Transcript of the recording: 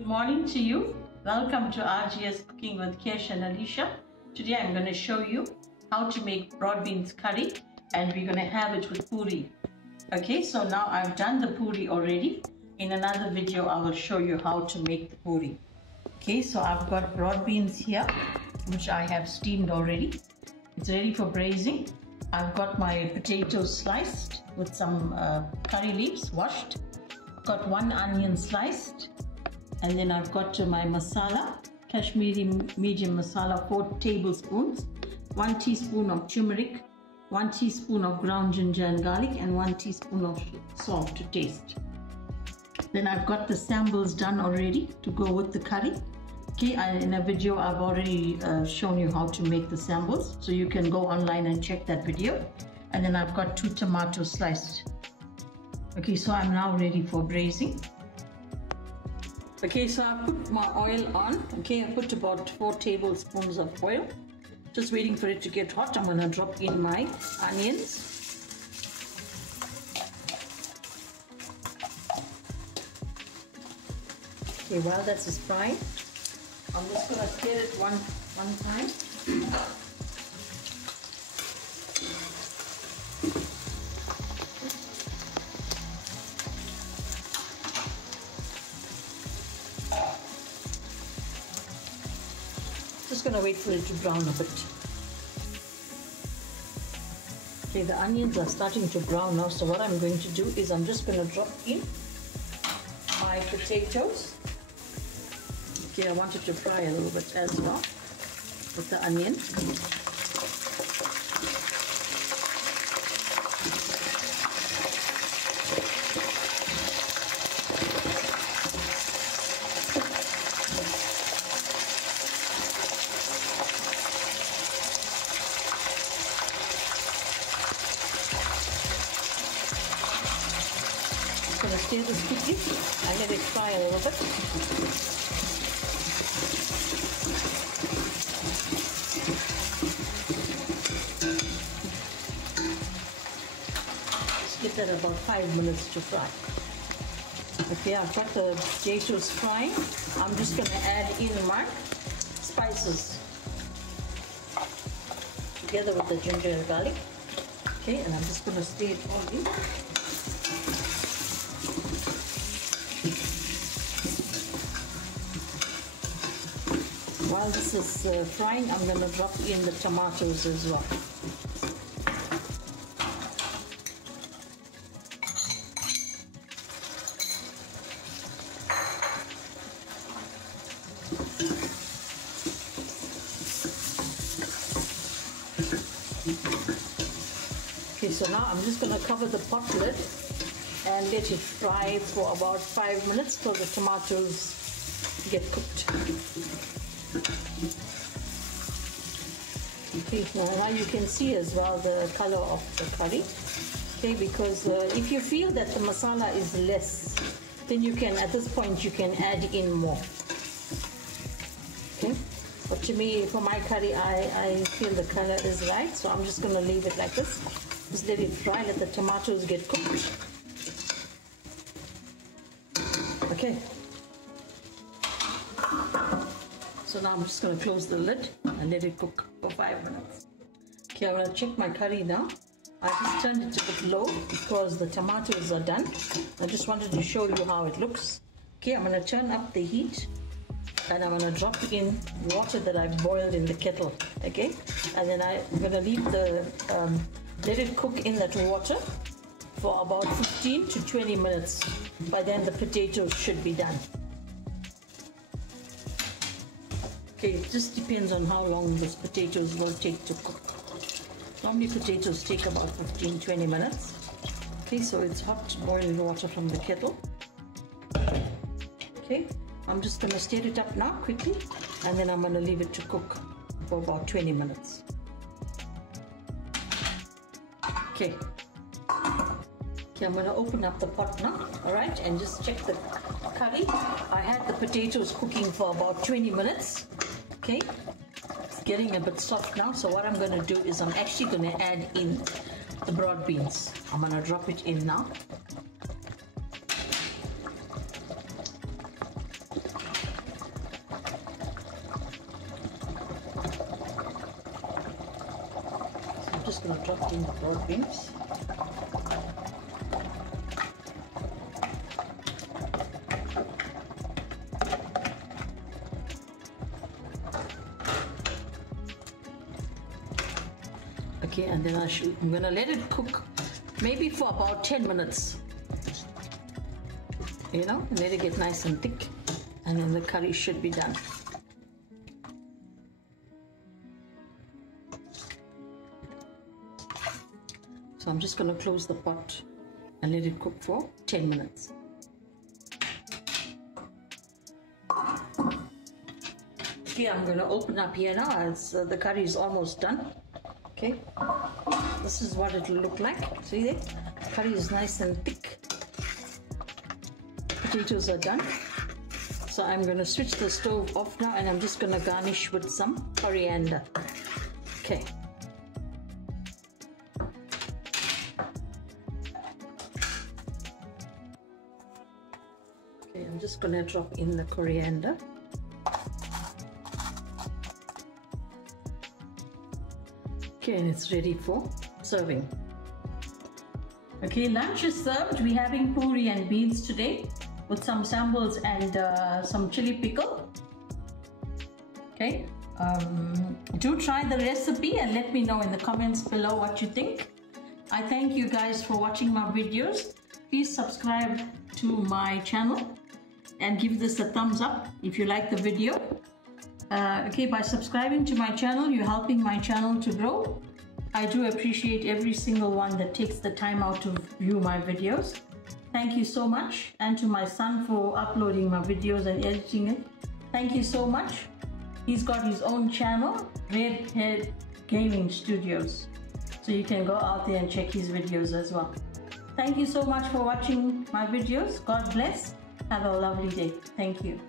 Good morning to you. Welcome to RGS Cooking with Kesh and Alicia. Today I'm going to show you how to make broad beans curry, and we're going to have it with puri. Okay, so now I've done the puri already. In another video I will show you how to make the puri. Okay, so I've got broad beans here which I have steamed already. It's ready for braising. I've got my potatoes sliced with some curry leaves washed. I've got one onion sliced, and then I've got my masala, Kashmiri medium masala, 4 tablespoons, 1 teaspoon of turmeric, 1 teaspoon of ground ginger and garlic, and 1 teaspoon of salt to taste. Then I've got the samballs done already to go with the curry. Okay, in a video I've already shown you how to make the samballs, so you can go online and check that video. And then I've got 2 tomatoes sliced. Okay, so I'm now ready for braising. Okay, so I put my oil on. Okay, I put about 4 tablespoons of oil. Just waiting for it to get hot. I'm gonna drop in my onions. Okay, while that's frying, I'm just gonna stir it one time. Just gonna wait for it to brown a bit. Okay, the onions are starting to brown now, so what I'm going to do is I'm just gonna drop in my potatoes. Okay, I want it to fry a little bit as well with the onion. I'm going to stir this quickly and let it fry a little bit. Just give that about 5 minutes to fry. Okay, I've got the potatoes frying. I'm just going to add in my spices together with the ginger and garlic. Okay, and I'm just going to stir it all in. While this is frying, I'm going to drop in the tomatoes as well. Okay, so now I'm just going to cover the pot lid and let it fry for about 5 minutes till the tomatoes get cooked. Okay, now you can see as well the color of the curry. Okay, because if you feel that the masala is less, then you can, at this point, you can add in more. Okay, but to me, for my curry, I feel the color is right, so I'm just going to leave it like this. Just let it fry, let the tomatoes get cooked. Okay. So now I'm just going to close the lid and let it cook for 5 minutes. Okay, I'm going to check my curry now. I just turned it a bit low because the tomatoes are done. I just wanted to show you how it looks. Okay, I'm going to turn up the heat and I'm going to drop in water that I've boiled in the kettle. Okay, and then I'm going to leave let it cook in that water for about 15 to 20 minutes. By then the potatoes should be done. Okay, it just depends on how long those potatoes will take to cook. Normally potatoes take about 15-20 minutes. Okay, so it's hot boiling water from the kettle. Okay, I'm just going to stir it up now quickly, and then I'm going to leave it to cook for about 20 minutes. Okay. Okay, I'm going to open up the pot now, alright, and just check the curry. I had the potatoes cooking for about 20 minutes. Okay, it's getting a bit soft now, so what I'm going to do is I'm actually going to add in the broad beans. I'm going to drop it in now. in the broad beans. Okay, and then I'm gonna let it cook maybe for about 10 minutes. You know, let it get nice and thick, and then the curry should be done. So I'm just gonna close the pot and let it cook for 10 minutes. Okay, I'm gonna open up here now as the curry is almost done. Okay, this is what it will look like. See there? Curry is nice and thick. Potatoes are done. So I'm going to switch the stove off now, and I'm just going to garnish with some coriander. Okay. Okay, I'm just going to drop in the coriander. Okay, and it's ready for serving. Okay, lunch is served. We're having puri and beans today with some samples and some chili pickle. Okay, do try the recipe and let me know in the comments below what you think. I thank you guys for watching my videos. Please subscribe to my channel and give this a thumbs up if you like the video. Okay, by subscribing to my channel, you're helping my channel to grow. I do appreciate every single one that takes the time out to view my videos. Thank you so much. And to my son for uploading my videos and editing it. Thank you so much. He's got his own channel, Redhead Gaming Studios. So you can go out there and check his videos as well. Thank you so much for watching my videos. God bless. Have a lovely day. Thank you.